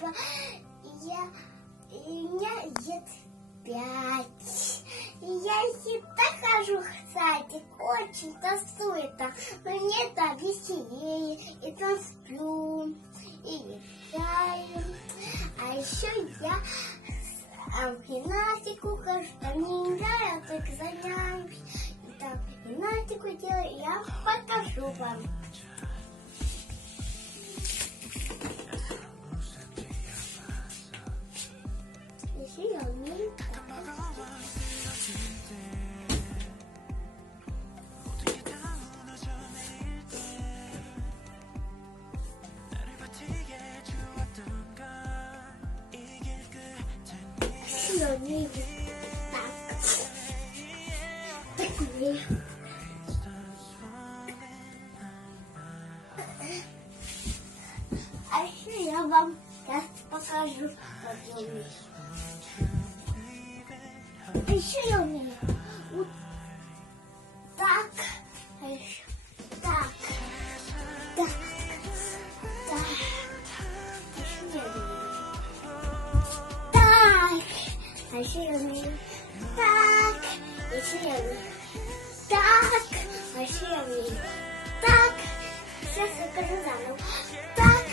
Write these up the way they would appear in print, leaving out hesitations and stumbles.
папа. И у меня лет 5. И я всегда хожу в садик, очень тосую там. Но мне там веселее, и там сплю, и играю. А еще я в гимнастику хожу, там не играю, а только заняюсь. И там гимнастику делаю, я покажу вам. Еще я умею я умею так. Так умею. А еще я вам сейчас покажу, как я умею. А еще я умею вот так, а еще так, так, так. Еще я умею так, а еще я умею так, еще я умею так, а еще я умею так. Сейчас я покажу заново. Так,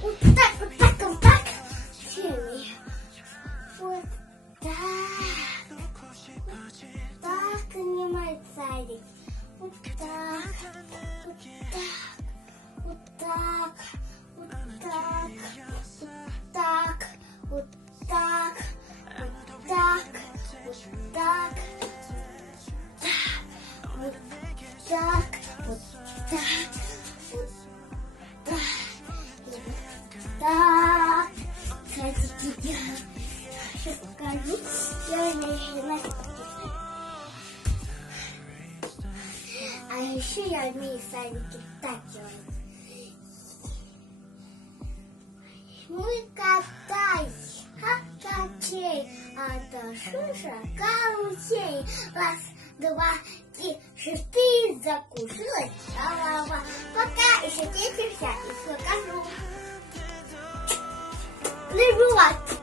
вот так, вот так, вот так. Еще я умею вот так. Так занимает садик. Вот так, вот так, вот так, вот так, вот так, вот так, вот так, вот так, вот так, вот так, вот так. Садики делаю. Сейчас покажу. Я умею. А еще я умею садики так делать. Мы катаемся, как качели, а то шуша карусель. Раз, два, три, 4, закружилась голова. Пока еще встретимся и покажу. Лежу вас.